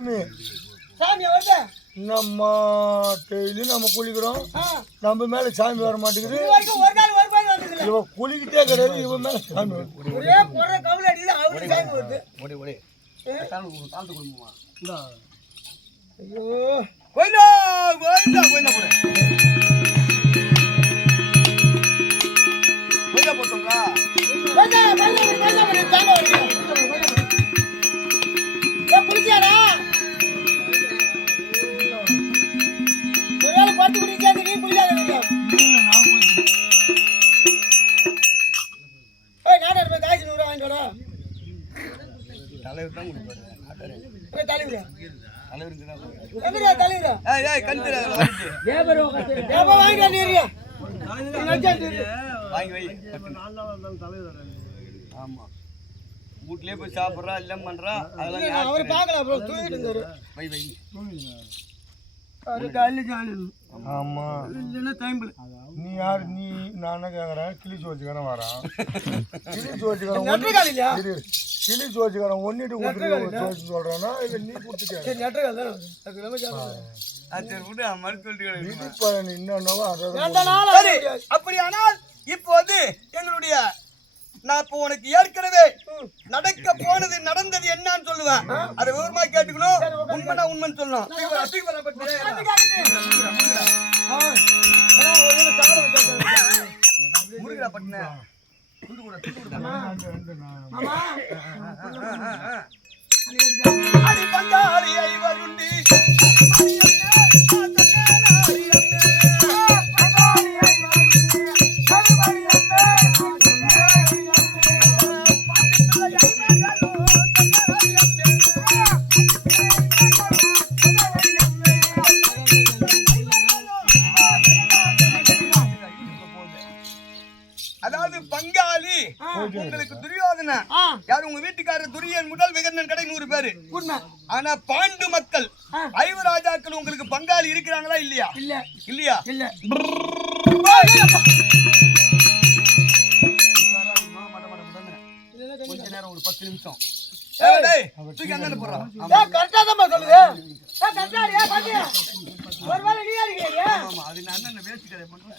சாமி. வருது நம்ம டெய்லி நம்ம குளிக்கிறோம். நம்ம மேல சாமி வர மாட்டேங்குது. இது வரைக்கும் ஒரு நாள் ஒரு பாய் வந்ததில்ல இவன் குளிக்கிட்டே கிடையாது இவன் மேல சாமி ஐயோ. கோயிலா கோயிலா கோயிலா போடு. கோயிலா போட்டோங்களா ஆமா. வீட்லயே போய் சாப்பிட்றா எல்லாம் பண்றா அதெல்லாம் அவர் தூங்கிட்டு இருந்தாரு. வை வை. ஆமா. நீ யார்? நீ நான் என்ன கேக்குறேன்? கிளி சோச்சுக்காரன் வரான். கிளி சோச்சுக்காரன் நெட்டு காலையிலையா இரு. கிளி சோச்சுக்காரன் ஒன்னிட்டு கொடுத்துட்டு சோச்சு சொல்றானா இல்ல நீ. இடிப்பயன் என்னன்னவோ அதை அந்த நாள் சரி அப்படியானால் இப்போது எங்களுடைய நான் இப்போ உனக்கு ஏற்கனவே நடக்க போனது நடந்தது என்னன்னு சொல்லுவேன். அதை விவரமா கேட்டுக்கணும். உண்மைனா உண்மைன்னு சொல்லணும். முருகா பட்டின. அடி பங்காளி அதாவது பங்காளி. உங்களுக்கு துரியோதன. யார் உங்க வீட்டுக்காரர்? துரியன் முதல் விகர்ணன் கடை நூறு பேரு. ஆனா பாண்டு மக்கள் ஆ. ஐவ ராஜாக்கள் உங்களுக்கு பங்காளி இருக்கிறாங்களா இல்லையா? இல்ல. இல்லையா? இல்ல. கொஞ்ச நேரம் ஒரு பத்து நிமிஷம் கரெக்டா தான் சொல்லுது ஏன் கரெக்டா ஏன் பாத்தியா ஒரு வேளை நீ இருக்கிறீங்க ஆமா, அது நான் என்ன வேஸ்ட் கடை பண்றேன்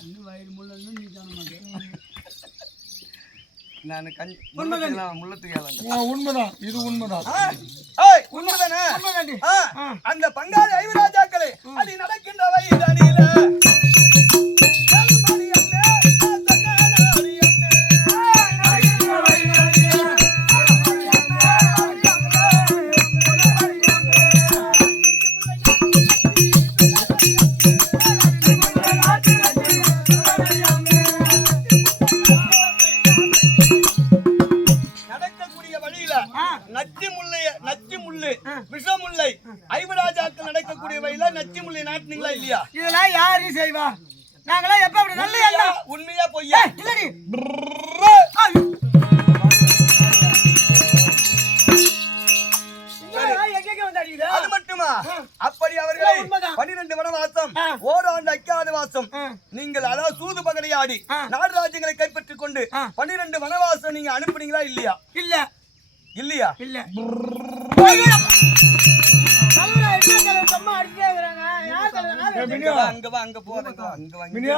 நான் கண் முள்ளத்துக்கு உண்மைதான். இது உண்மைதான். உண்மைதானே? அந்த பங்காளி ஐவராஜாக்களே அது நடக்கின்ற வயதானில நடக்கக்கூடிய வழியில நச்சு நாட்டினீங்களா இல்லையா இதெல்லாம் யாரு செய்வா நாங்களாம் எப்ப அப்படி நல்ல எல்லாம் உண்மையா பொய்யா இல்லடி அது மட்டுமா அப்படி அவர்களை. பனிரெண்டு வனவாசம் ஆ. ஓராண்டு அக்காத வாசம். நீங்கள் அதாவது சூது பகடையாடி. நாடு ராஜ்யங்களை கைப்பற்றிக் கொண்டு ஆ. பன்னிரெண்டு வனவாசம் நீங்க அனுப்புனீங்களா இல்லையா இல்ல இல்லையா இல்ல அங்க வா, அங்க போ அங்க வா, மினியா.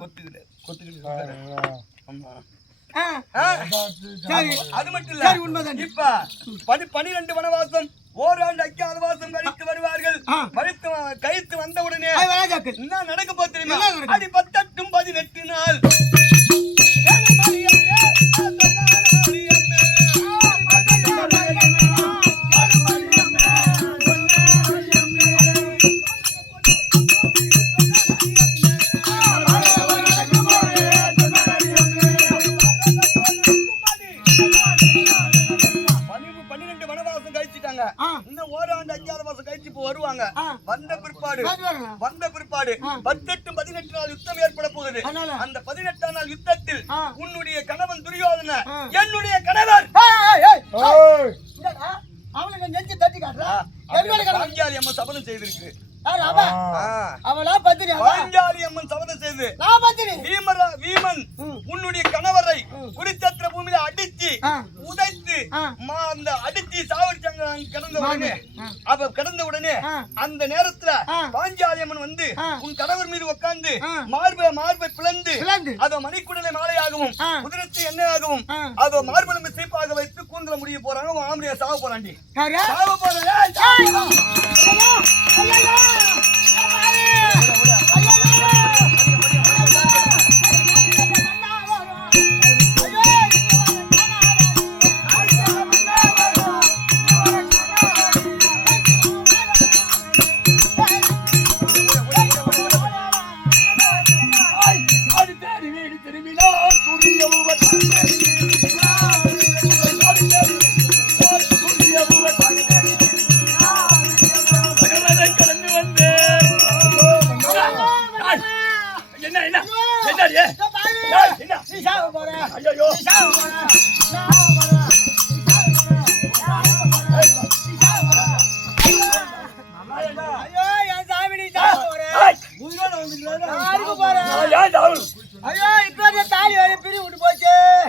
கொத்துக்கிட்டு கொத்துக்கிட்டு அது மட்டும் சரி, இல்ல உண்மைதான். இப்ப பனி பனிரெண்டு வனவாசம் ஓராண்டு அக்காத வாசம் கழித்து வருவார்கள். கழித்து கழித்து வந்த உடனே அது வராஜாக்கு. என்ன நடக்க போகுது தெரியுமா? என்ன நடக்கும்? அடி பத்தட்டும் பதினெட்டு நாள். ஆ. இன்னும் ஓராண்டு அஞ்சாறு மாசம் கழிச்சு இப்ப வருவாங்க. வந்த பிற்பாடு. வந்த பிற்பாடு பதினெட்டு பதினெட்டு நாள் யுத்தம் ஏற்பட போகுது? அந்த பதினெட்டாம் நாள் யுத்தத்தில். உன்னுடைய கணவன் துரியோதன. என்னுடைய கணவர் அவனுக்கு நெஞ்சு தட்டி காட்டுறா என்னோட கணவன் சபதம் செய்திருக்கு. அவளா பத்தினி அவ பாஞ்சாலி அம்மன் சபதம் செய்து நான் பத்தினி வீமரா வீமன் உன்னுடைய கணவரை குருச்சத்திர பூமியில அடிச்சு. உதைத்து அந்த அடிச்சு சாவடிச்சாங்க கிடந்த உடனே அப்ப கிடந்த உடனே. அந்த நேரத்துல. பாஞ்சாலி அம்மன் வந்து. உன் கணவர் மீது உட்கார்ந்து. மார்பை மார்பை பிளந்து. அதோ மணிக்குடலை மாலையாகவும். குதிரத்து எண்ணெயாகவும். அதோ மார்பளம்பு சீப்பாக வைத்து கூந்தல முடிய போறாங்க ஆம்பளைய சாவ போறாண்டி சாவ போறேன் Yeah! என்னடி ஏய், என்ன நீ சாவ போற ஐயோ நீ சாவ போற சாவ போற ஐயோ என் சாமி நீ சாவ போற ஏய், யாருக்கு போற